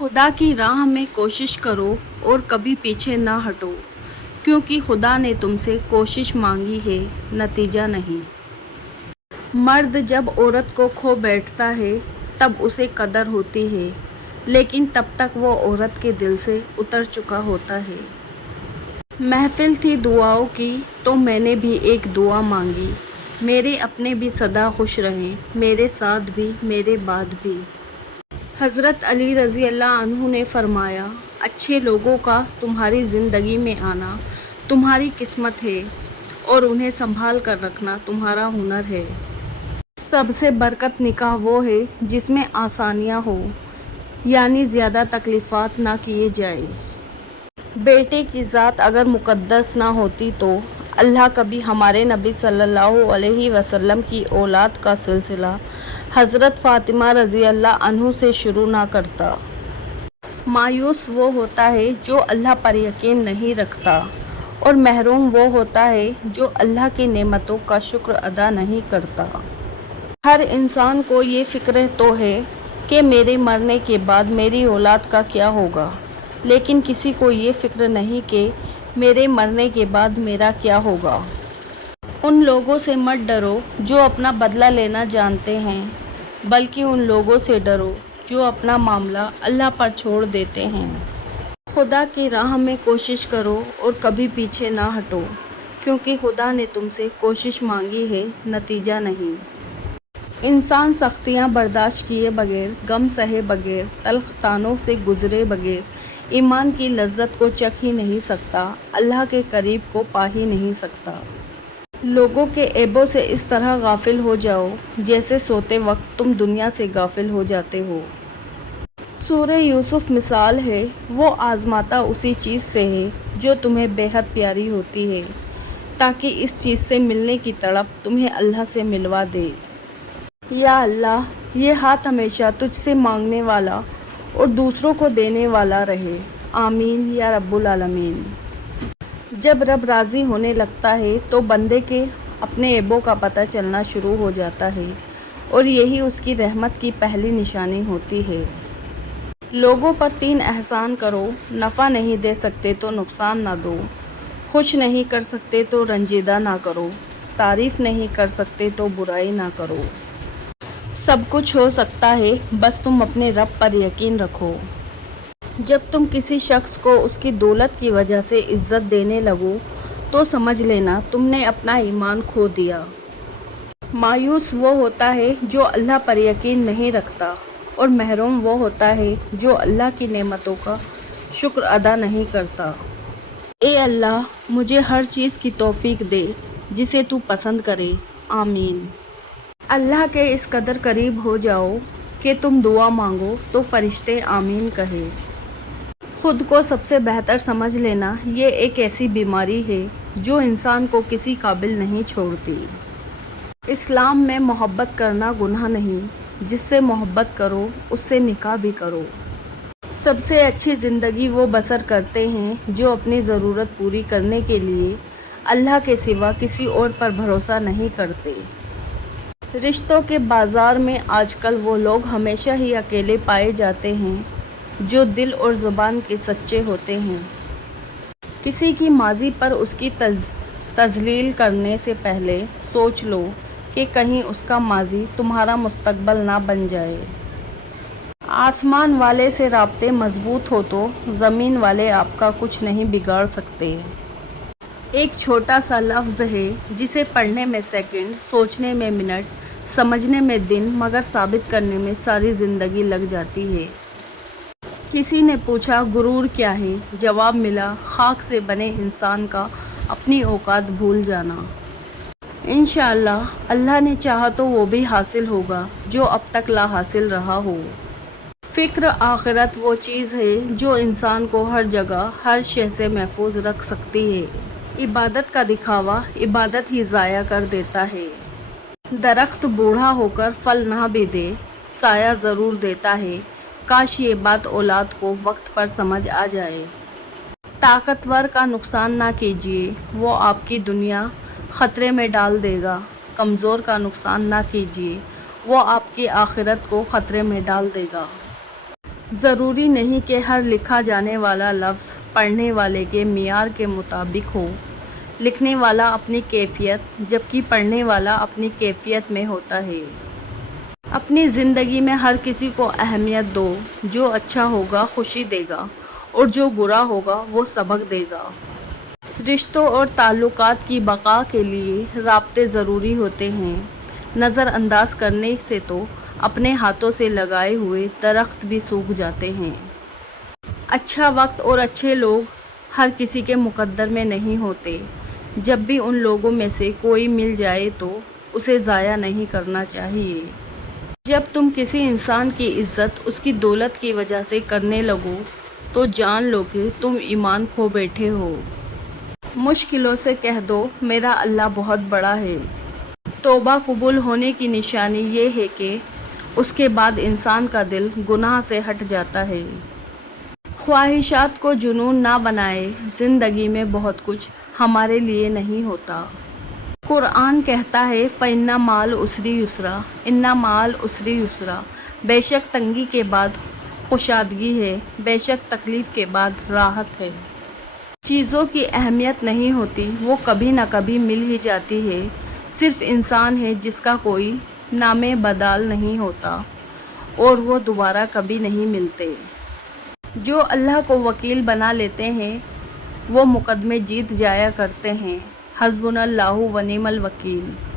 खुदा की राह में कोशिश करो और कभी पीछे ना हटो, क्योंकि खुदा ने तुमसे कोशिश मांगी है, नतीजा नहीं। मर्द जब औरत को खो बैठता है तब उसे कदर होती है, लेकिन तब तक वो औरत के दिल से उतर चुका होता है। महफिल थी दुआओं की तो मैंने भी एक दुआ मांगी, मेरे अपने भी सदा खुश रहें, मेरे साथ भी मेरे बाद भी। हज़रत अली रज़ी अल्लाह अन्हु ने फरमाया, अच्छे लोगों का तुम्हारी ज़िंदगी में आना तुम्हारी किस्मत है और उन्हें संभाल कर रखना तुम्हारा हुनर है। सबसे बरकत निकाह वो है जिसमें आसानियाँ हो, यानी ज़्यादा तकलीफ़ात ना किए जाए। बेटे की ज़ात अगर मुक़द्दस ना होती तो अल्लाह कभी हमारे नबी सल्लल्लाहु अलैहि वसल्लम की औलाद का सिलसिला हज़रत फ़ातिमा रज़ी अल्लाह अन्हु से शुरू ना करता। मायूस वो होता है जो अल्लाह पर यकीन नहीं रखता, और महरूम वो होता है जो अल्लाह की नेमतों का शुक्र अदा नहीं करता। हर इंसान को ये फ़िक्र तो है कि मेरे मरने के बाद मेरी औलाद का क्या होगा, लेकिन किसी को ये फ़िक्र नहीं कि मेरे मरने के बाद मेरा क्या होगा। उन लोगों से मत डरो जो अपना बदला लेना जानते हैं, बल्कि उन लोगों से डरो जो अपना मामला अल्लाह पर छोड़ देते हैं। खुदा की राह में कोशिश करो और कभी पीछे ना हटो, क्योंकि खुदा ने तुमसे कोशिश मांगी है, नतीजा नहीं। इंसान सख्तियाँ बर्दाश्त किए बगैर, गम सहे बगैर, तल्ख तानों से गुज़रे बगैर ईमान की लज्जत को चख ही नहीं सकता, अल्लाह के करीब को पा ही नहीं सकता। लोगों के ऐबों से इस तरह गाफिल हो जाओ जैसे सोते वक्त तुम दुनिया से गाफिल हो जाते हो। सूरह यूसुफ मिसाल है, वो आज़माता उसी चीज़ से है जो तुम्हें बेहद प्यारी होती है, ताकि इस चीज़ से मिलने की तड़प तुम्हें अल्लाह से मिलवा दे। या अल्लाह, ये हाथ हमेशा तुझसे मांगने वाला और दूसरों को देने वाला रहे। आमीन या रब्बुल आलमीन। जब रब राज़ी होने लगता है तो बंदे के अपने ऐबों का पता चलना शुरू हो जाता है, और यही उसकी रहमत की पहली निशानी होती है। लोगों पर 3 एहसान करो, नफ़ा नहीं दे सकते तो नुकसान ना दो, खुश नहीं कर सकते तो रंजीदा ना करो, तारीफ़ नहीं कर सकते तो बुराई ना करो। सब कुछ हो सकता है, बस तुम अपने रब पर यकीन रखो। जब तुम किसी शख्स को उसकी दौलत की वजह से इज़्ज़त देने लगो तो समझ लेना तुमने अपना ईमान खो दिया। मायूस वो होता है जो अल्लाह पर यकीन नहीं रखता, और महरूम वो होता है जो अल्लाह की नेमतों का शुक्र अदा नहीं करता। ए अल्लाह, मुझे हर चीज़ की तौफीक दे जिसे तू पसंद करे। आमीन। अल्लाह के इस कदर करीब हो जाओ कि तुम दुआ मांगो तो फरिश्ते आमीन कहे। खुद को सबसे बेहतर समझ लेना ये एक ऐसी बीमारी है जो इंसान को किसी काबिल नहीं छोड़ती। इस्लाम में मोहब्बत करना गुनाह नहीं, जिससे मोहब्बत करो उससे निकाह भी करो। सबसे अच्छी ज़िंदगी वो बसर करते हैं जो अपनी ज़रूरत पूरी करने के लिए अल्लाह के सिवा किसी और पर भरोसा नहीं करते। रिश्तों के बाज़ार में आजकल वो लोग हमेशा ही अकेले पाए जाते हैं जो दिल और ज़ुबान के सच्चे होते हैं। किसी की माज़ी पर उसकी तज़लील करने से पहले सोच लो कि कहीं उसका माज़ी तुम्हारा मुस्तकबल ना बन जाए। आसमान वाले से राब्ते मज़बूत हो तो ज़मीन वाले आपका कुछ नहीं बिगाड़ सकते। एक छोटा सा लफ्ज़ है जिसे पढ़ने में सेकंड, सोचने में मिनट, समझने में दिन, मगर साबित करने में सारी ज़िंदगी लग जाती है। किसी ने पूछा गुरूर क्या है? जवाब मिला, खाक से बने इंसान का अपनी औकात भूल जाना। इंशाअल्लाह अल्लाह ने चाहा तो वो भी हासिल होगा जो अब तक ला हासिल रहा हो। फ़िक्र आखिरत वो चीज़ है जो इंसान को हर जगह हर शय से महफूज रख सकती है। इबादत का दिखावा इबादत ही ज़ाया कर देता है। दरख्त बूढ़ा होकर फल ना भी दे, साया ज़रूर देता है। काश ये बात औलाद को वक्त पर समझ आ जाए। ताकतवर का नुकसान ना कीजिए, वो आपकी दुनिया ख़तरे में डाल देगा। कमज़ोर का नुकसान ना कीजिए, वो आपकी आखिरत को ख़तरे में डाल देगा। ضروری نہیں کہ ہر لکھا جانے والا لفظ پڑھنے والے کے معیار کے مطابق ہو۔ لکھنے والا اپنی کیفیت جبکہ پڑھنے والا اپنی کیفیت میں ہوتا ہے۔ اپنی زندگی میں ہر کسی کو اہمیت دو۔ جو اچھا ہوگا خوشی دے گا اور جو برا ہوگا وہ سبق دے گا۔ رشتوں اور تعلقات کی بقا کے لیے رابطے ضروری ہوتے ہیں۔ نظر انداز کرنے سے تو اپنے ہاتھوں سے لگائے ہوئے درخت بھی سوکھ جاتے ہیں۔ اچھا وقت اور اچھے لوگ ہر کسی کے مقدر میں نہیں ہوتے۔ جب بھی ان لوگوں میں سے کوئی مل جائے تو اسے ضائع نہیں کرنا چاہیے۔ جب تم کسی انسان کی عزت اس کی دولت کی وجہ سے کرنے لگو تو جان لو کہ تم ایمان کھو بیٹھے ہو۔ مشکلوں سے کہہ دو میرا اللہ بہت بڑا ہے۔ توبہ قبول ہونے کی نشانی یہ ہے کہ اس کے بعد انسان کا دل گناہ سے ہٹ جاتا ہے۔ خواہشات کو جنون نہ بنائے۔ زندگی میں بہت کچھ ہمارے لیے نہیں ہوتا۔ قرآن کہتا ہے فَإِنَّ مَعَ الْعُسْرِ يُسْرًا إِنَّ مَعَ الْعُسْرِ يُسْرًا۔ بے شک تنگی کے بعد کشادگی ہے، بے شک تکلیف کے بعد راحت ہے۔ چیزوں کی اہمیت نہیں ہوتی، وہ کبھی نہ کبھی مل ہی جاتی ہے۔ صرف انسان ہے جس کا کوئی نام بدال نہیں ہوتا اور وہ دوبارہ کبھی نہیں ملتے۔ جو اللہ کو وکیل بنا لیتے ہیں وہ مقدمے جیت جایا کرتے ہیں۔ حسبنا اللہ و نعم الوکیل۔